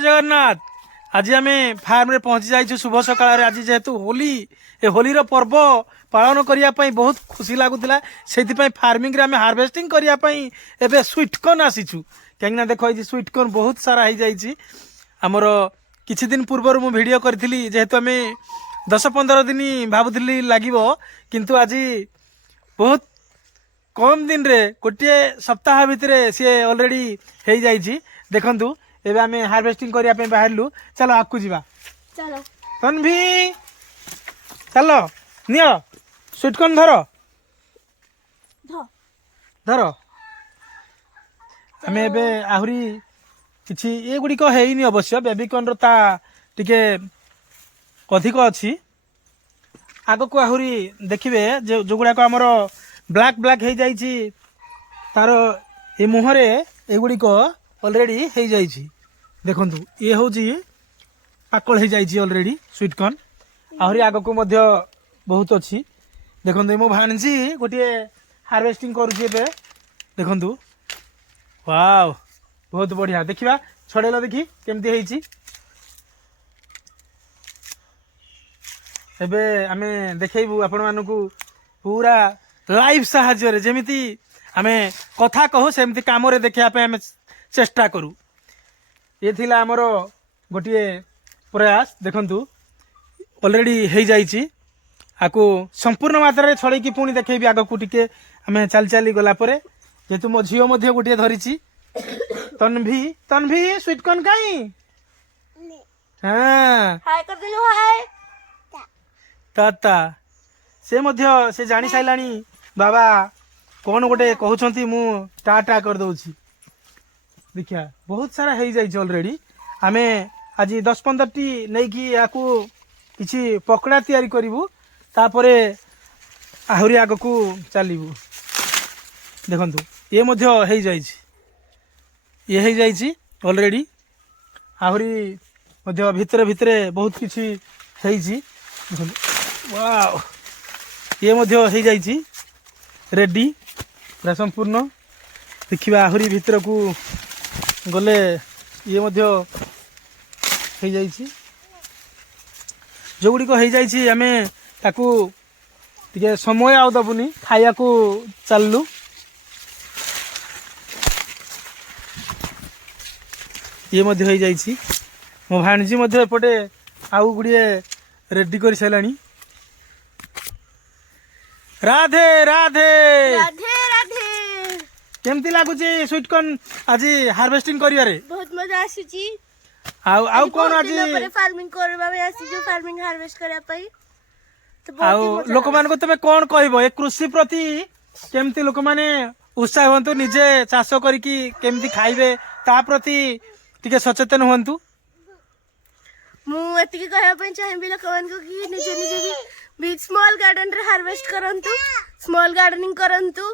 जगन्नाथ आज आम फार्म रे पहुंची जाइछु शुभ सकाळ आज जेहेतु होली ए होली रो पर्व पालन करिया पई बहुत खुशी लागुतिला सेति पई फार्मिंग रे आम हार्वेस्टिंग करिया पई एबे स्वीट कॉर्न आसीछु केंगना देखो ए स्वीट कॉर्न बहुत सारा हो जाइछि हमर किछि दिन पूर्व मु वीडियो करथिली जेहेतु आम 10-15 दिन भाबुथिली लागिवो किंतु आज बहुत कम दिन रे गोटे सप्ताह भितर सी ऑलरेडी हो जाइछि देखंतु एबे आम हार्वेस्टिंग करिया पे बाहरलु चलो आकु जीवा चलो तन्भी चलो नियो स्वीट कॉर्न धरो धरो आम एबे आहुरी किछि ए गुडी को हेइनी अवश्य बेबी कॉर्न रो ता टिके अधिक अछि आगो को आहुरी देखिबे जो गुडा को हमरो ब्लैक ब्लैक हो जाइछि तार ए मुहरे ए गुडी को ऑलरेडी हो जाइछि देखंतु ये होजी पाकल हो जाइछि ऑलरेडी स्वीट कॉर्न आहुरी आगो को मध्य बहुत अछि देखंतु मो भाणजी गोटे हार्वेस्टिंग करूछि एबे देखंतु वाव बहुत बढ़िया देखिबा छडेला देखि केमती हेइछि एबे आमे देखेबू आपण मानकू पूरा लाइव साहाଯ୍ୟ रे जेमिति आमे कथा कहू सेमति काम रे देखिया पे आमे चेष्टा करू ये थिला हमरो गोटिए प्रयास देखंतु ऑलरेडी हो जाइछि आकु संपूर्ण मात्रा रे छड़े की पुणी देखेबी आगो को टिके आमे चल चली गला परे जेतु मो झियो मध्ये गोटिए धरिछि तन्भी तन्भी स्वीट कॉर्न काई हां हाय कर दिलो हाय ताता से मध्य से जानी साइलानी बाबा कौन गोटे कहउछंती मु टाटा कर दउछि देखिया बहुत सारा हो जाइए ऑलरेडी आमे आज 10-15 टी नहीं कि याकू किछि पकड़ा तैयारी करिवु तापरे आहुरी आग को चलू देखंतु ये मध्य हो जाइए ये हो जाइए ऑलरेडी आहुरी मध्य भितरे भितरे बहुत किछि हेइछि वाव ये मध्य हो जाइए रेडी पूरा संपूर्ण देखिबा आहुरी भितर को गले ये मध्य हो जाइए जो गुड़ी हो जाइए आम ताकू टिके समय आउ दबुनी खाया को चललु ये मध्य हो जाइए मो भाणजी मध्य एपटे आउ गुड़िए रेडी कर साराणी राधे राधे राधे राधे केमती लागुची स्वीट कॉर्न आज हार्वेस्टिंग करियारे बहुत मजा आसीची आउ कौन आज फार्मिंग करबा में आसीजो फार्मिंग हार्वेस्ट करिया पई तो आउ लोक मान को तमे कोन कहबो ए कृषि प्रति केमती लोक माने उत्साह होंतु निजे चाष करिकी केमती खाइबे ता प्रति टिके सचेतन होंतु मु एतिकी कहबा पई चाहिबी लोक मान को कि निजे निजे भी स्मॉल गार्डन रे हार्वेस्ट करंतु स्मॉल गार्डनिंग करंतु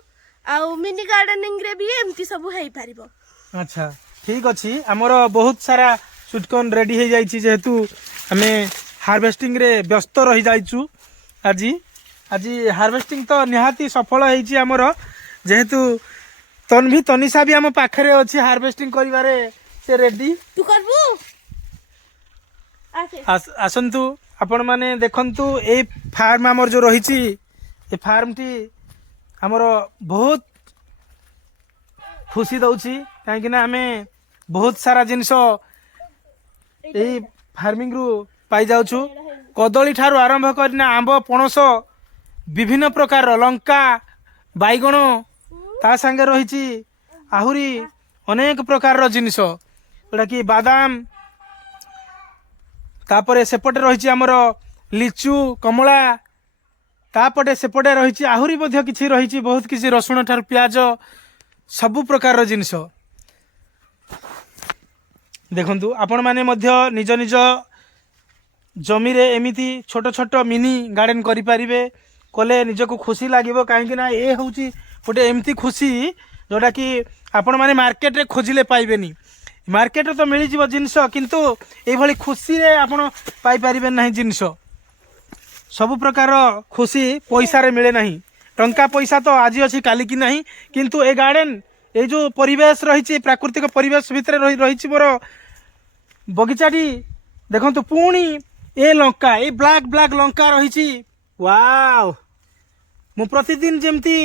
आउ मिनी गार्डनिंग रे भी एमती सब हेई पारिबो अच्छा ठीक अछि हमर बहुत सारा स्वीट कॉर्न रेडी हो जाइछि जेहेतु हमें हार्वेस्टिंग रे व्यस्त रही जाइछु आज आज हार्वेस्टिंग तो निहाती सफल होइछि हमर जेहेतु तन्भी तनिषा भी हम पाखरे अछि हार्वेस्टिंग करिवारे से रेडी तू करबू आसंतु आपण माने देखंतु ए फार्म हमर जो रहिछि ए फार्म टी हमर बहुत खुशी दउछि काहे ना हमें बहुत सारा जिनिस ए फार्मिंग रु पाई जाउछु कदली ठारू आरंभ करना आंब पणस विभिन्न प्रकार लंका बैगण ता संगे रहिछि आहुरी अनेक प्रकार रो जिनिस जोटा कि बादाम तापरे सेपटे रहिछि हमर लिचु कमला तापटे सेपटे रहिछि आहुरी मध्य किछि रहिछि बहुत किछि रसुण ठार प्याज सबु प्रकार रो जिनिस देखंतु आपण माने मध्य निज निज जमी रे एमिति छोट छोट मिनी गार्डन करि परिबे कोले निजको खुशी लागिवो काहे कि ना ए होउछि गोटे एमिति खुशी जोटा कि आपण माने मार्केट रे खोजिले पाइबेनी मार्केट तो मिल जीव जिनस किंतु ए भली खुशी रे आपण पाई परिबे नाही जिनस सब प्रकार खुशी पैसा रे मिले नाही टंका पैसा तो आज अच्छी काली की नहीं किंतु ए गार्डन ये जो परिवेश रही प्राकृतिक परिवेश भितर रही मोर ବଗିଚାଟି ଦେଖନ୍ତୁ ପୁଣି ଏ ଲଙ୍କା ଏ ବ୍ଲାକ୍ ବ୍ଲାକ୍ ଲଙ୍କା ରହିଛି। ୱାଓ, ମୁଁ ପ୍ରତିଦିନ ଯେମିତି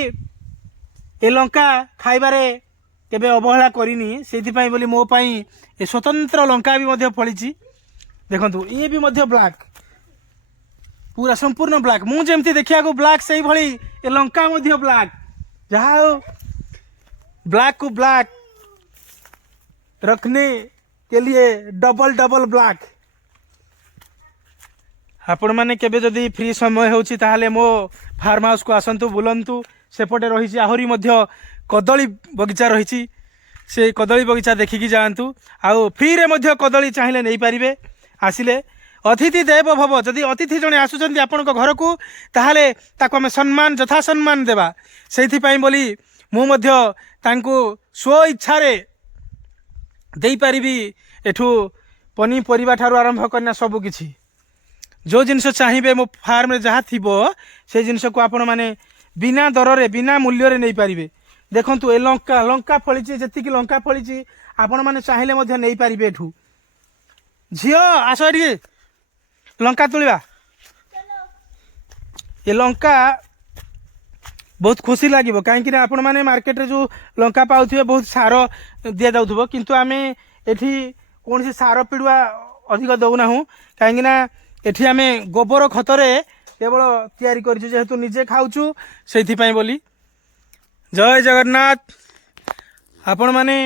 ଏ ଲଙ୍କା ଖାଇବାରେ କେବେ ଅବହେଳା କରିନି, ସେଇଥିପାଇଁ ବୋଲି ମୋ ପାଇଁ ଏ ସ୍ୱତନ୍ତ୍ର ଲଙ୍କା ବି ମଧ୍ୟ ଫଳିଛି। ଦେଖନ୍ତୁ ଇଏ ବି ମଧ୍ୟ ବ୍ଲାକ୍, ପୁରା ସମ୍ପୂର୍ଣ୍ଣ ବ୍ଲାକ୍। ମୁଁ ଯେମିତି ଦେଖିବାକୁ ବ୍ଲାକ୍ ସେଇଭଳି ଏ ଲଙ୍କା ମଧ୍ୟ ବ୍ଲାକ୍। ଯାହା ହଉ, ब्लैक को ब्लैक रखने के लिए डबल डबल ब्लैक। आपण मैंने केबे जदि फ्री समय होची ताहले मो फार्म हाउस को आसंतु बुलंतु। सेपटे रही आहरी मध्य कदली बगीचा रही, से कदली बगीचा देखिकी जातु। आउ फ्री रे मध्य कदली चाहिए नहीं पारिबे। आसिले अतिथि देव भव, जदि अतिथि जने आसुचंती आपण घर को ताहले ताको आमे सम्मान यथा सम्मान देबा। सेथि पई बोली मु मध्य तांको स्व इच्छा रे देई पारिबी। एठू पनीपरिबा ठारू आरंभ करना सब किछि जो जिनस चाहिए मो फार्म रे जहाँ थिबो से जिनस को आपण माने बिना दर रे बिना मूल्य रे नहीं पारिबे। देखंतु ए लंका लंका फळिछि, जेतिकी लंका फळिछि आपण माने चाहिए मध्य नहीं पारिबे। एठू झियो आस एठी लंका तुलिबा। ए लंका बहुत खुशी लगे कहीं आपण मैंने मार्केट रे जो लंका पाउथिबे बहुत सार दिया जाउथबो, किंतु आमे एठी कौन सी सार पिडुआ अधिक दउना हूँ। कहीं एठी आमे गोबर खतरे केवल तैयारी करिछु, जेहेतु निजे खाउछु सेथि पई बोली। जय जगन्नाथ। आपण माने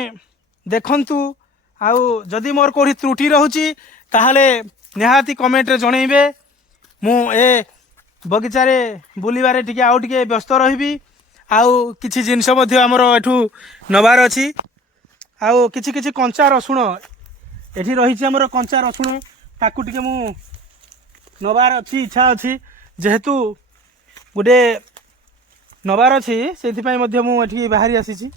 देखंतु, आउ जदि मोर कोठी त्रुटि रहूची ताहले निहाती कमेंट रे जणैबे। मु ए बगीचारे बुलिबारे टिके आउ टिके व्यस्त रहिबी। आउ किछि जिनस मध्य हमर एठू नबार अछि। आउ किछि किछि कंचा रसुण एठी रहिछि, हमर कंचा रसुण ताकू टिके मु नबार अछि, इच्छा अछि। जेहेतु गोटे नबार अछि सेथि पई मध्य मु एठी बाहरी आसीछि।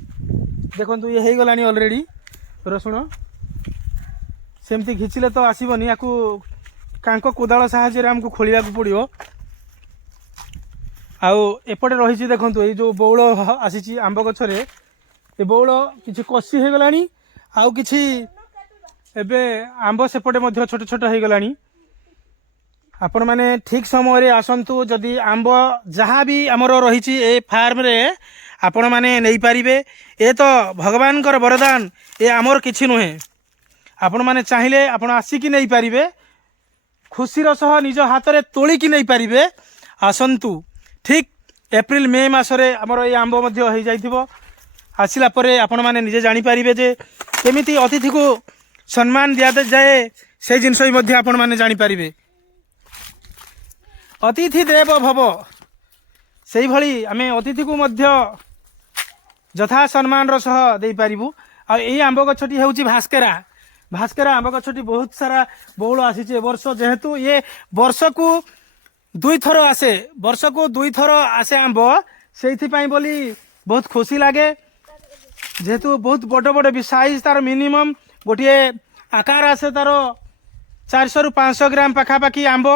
देखंतु ये हेई गलानी ऑलरेडी रसुण। सेमती घिचिले तो आसीबनी, याकू कांको कोदाଳ साहाय्य रे हमकु खोलिया को पड़ियो। आउ एपटे रही देखंतु ये जो बौल आसी आंब गछरे, ए बौल किछि कसी हो गलानी, आउ किछि एबे आंब सेपटे मध्य छोट छोट हो गलानी। आपण माने ठीक समय रे आसंतु, जदि आंब जहाँ भी आमर रही ए फार्म रे आपण माने नहीं पारिबे। ए तो भगवान कर वरदान, ए आमर किछि नुहे। आपण माने चाहिए आपण आसिकी नहीं पारिबे, खुशीर सह निज हाथ रे तोलिकी नहीं पारिबे। आसंतु ठीक एप्रिल मे मासरे आमर ये आंब मध्य हो जाइथिबो। आसिला परे आपण माने निजे जानि पारिबे जे केमिति अतिथि को सम्मान दिया जाए, से जिनस मध्य आपण माने जानि पारिबे। अतिथि देव भव, सेही भली आमे अतिथि को मध्य यथा सम्मान रो सह देई पारिबु। आ एई आंब गछटी हेउची भास्करा। भास्करा आंब गछटी बहुत सारा बौल आसीचे वर्ष, जेहेतु ये वर्ष को दुई थर आसे, वर्ष को दुई थर आसे आंब, सेइथि पई बोली बहुत खुशी लागे। जेहेतु बहुत बड़ बड़ भी साइज तार मिनिमम गोटे आकार आसे तार 400 रु 500 ग्राम पाखापाखि आंब।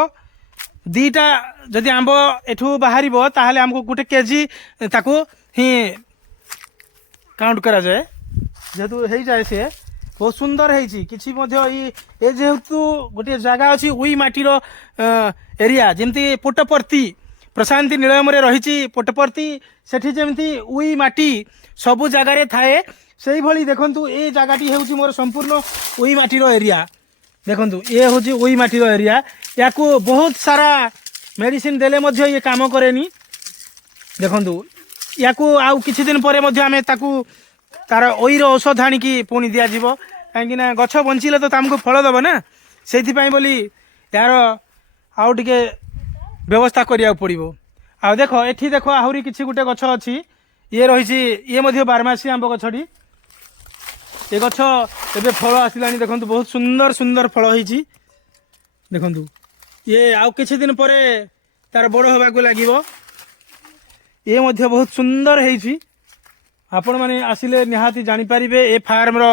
दीटा जदि आंब एठू बाहर ताहले हमको गोटे केजी ताकू ही काउंट करा जाए। जेहेतु हो जाए से बहुत सुंदर है किसी जेहेतु गोटे जगह अच्छी उई माटीर एरिया, जमती पोटपर्ती प्रशांति निलयम रही पोटपर्ती, सेठी जमती उई माटी सबु जगार थाए से भली। देखंतु ए जगहटी हेउची मोर संपूर्ण उई माटीर एरिया। देखंतु ये हूँ उई माटीर एरिया, या बहुत सारा मेडिसिन देले मध्य ये काम करेनी। देखंतु या आउ किछि दिन परे मध्य आमे ताकू तार ओईर औषध आनिकी पुणी दियाजिबो, कहीं गछ बंचिले तो तुमको फल दब ना, से बोली यार आउ टिके व्यवस्था करिया पड़िबो। आ देख एठी देख आहुरी किछि गुटे गछ अछि, ये रही ये मध्य बारमासी आंब गछटी। ये गछ एबे फल आसिलानी, देखंतु बहुत सुंदर सुंदर फल होईछि। देखंतु ये आउ किछि दिन परे तार बड़ होबाकू लागिबो। ये मध्य बहुत सुंदर होईछि। आपण माने आसिले निहाती जानि पारिबे ए फार्म रो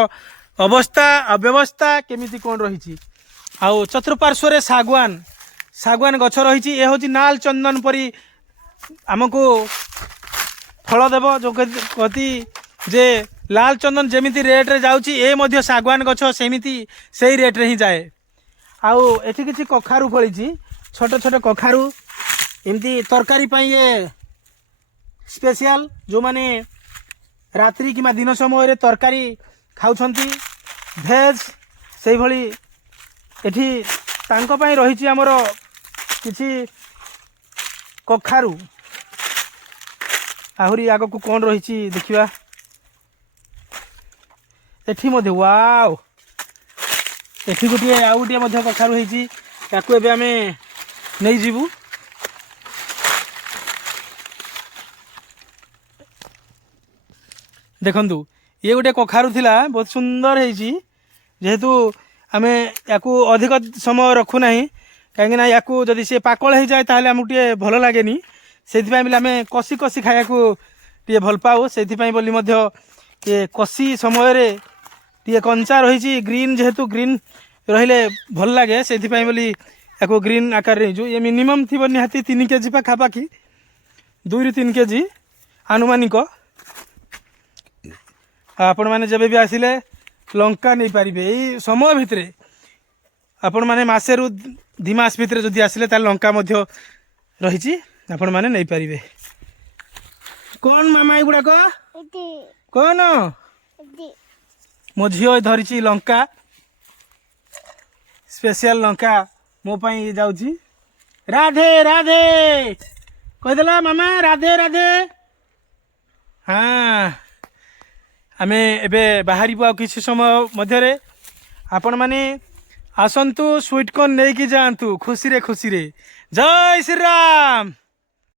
अवस्था अव्यवस्था केमिति कोन रही। आउ चतुर्पार्श्व रे सागवान सागवान गछ रही। ये हूँ नाल चंदन परी आमको फल देव, जो कति जे लाल चंदन जेमिति रेट रे जाउची ए मध्य सागवान गछ सेमिति सेही रेट रे ही जाए। आउ एठी किछि कखारु फळिची छोट छोट कखारु एमती तरकारी पई ये स्पेशल जो माने रात्रि किमा दिन समय रे तरकारी खाउछंती भेज सेही भली एठी तांको पई रहिची हमर किछि कखारु आहुरी आगो को कोन रहिची देखिबा एठी मध्य वाओ एठी गोटे आउ गोटे मध्य कखारु होईची ताकू एबे आमे नै जीवु देखंतु ये गोटे कखारु थिला बहुत सुंदर होईची जेहेतु आमे याकू अधिक समय रखु नाही काहे ना याकू जदी से पाकळ हे जाय ताहले हमु टिए भलो लागेनी सेथि पय आमे कसी कसी खाया को टिए भल पाऊ सेथि पय बोली मध्य के कसी समय रे टिए कंचा रहिची ग्रीन जेहेतु ग्रीन रहिले भल लागे सेथि पय बोली याकू ग्रीन आकार रे जो ये मिनिमम थी निहाती 3 केजी पा खापाकी 2 ରୁ 3 केजी आनुमानिक आपण माने जबे भी आसिले लंका नहीं पारिबे एई समय भितरे आपण माने मासे रु 2 मास भितरे जदी आसिले ता लंका मध्य रहिची आपण माने नहीं पारिबे। कौन मामा एगुडा को कौन मो झियो धरिची लंका स्पेशल लंका मो पई जाउची राधे राधे कह देला मामा राधे राधे। हाँ आमे एबे बाहरी आ किसी समय मध्यरे आपण माने आसंतु स्वीट कॉर्न नहीं कि जातु खुशी रे जय श्री राम।